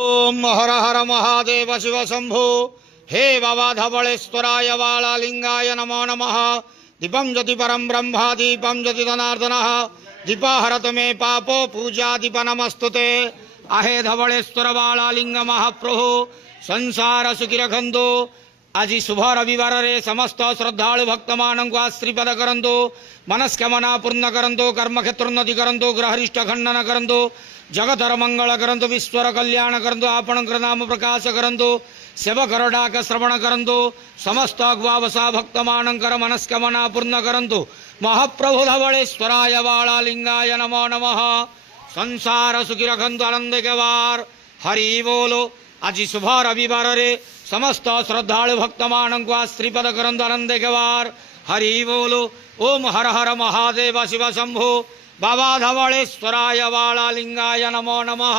ओम हर हर महादेव शिव शंभो। हे बाबा धवळेश्वराय बाळालिंगाय नमो नमः। दीपं ज्योति परम ब्रह्म दीपं ज्योति जनार्दनः। दीपा हरत मे पापो पूजा दीप नमस्तुते। आहे धवळेश्वर बाळालिंग महाप्रभु संसार सुखी रखंदो। आज शुभ रविवार रे समस्त श्रद्धालु भक्त मानक आश्रीपद करंदो। मनस्कामना पूर्ण करंदो। कर्मक्षेत्रोन्नति करंदो। ग्रहरिष्ट खंडन करंदो। जगतर मंगल करंदो। विश्वर कल्याण करंदो। आपणकर नाम प्रकाश करंदो। सेवकर डाक श्रवण करंदो। समस्त अग्वावसा भक्त मानकर मनस्कामना पूर्ण करंदो। महाप्रभु धवळेश्वराय बाळालिंगाय नमो नमः। संसार सुखी रखंदो आनंद के वार। हरि बोलो। आज शुभ रविवार रे समस्त श्रद्धालु भक्त मानक आश्रीपद करंदो आनंद के वार। हरि बोलो। ओम हर हर महादेव शिव शंभो। बाबा धवळेश्वराय बाळालिंगाय नमो नमः।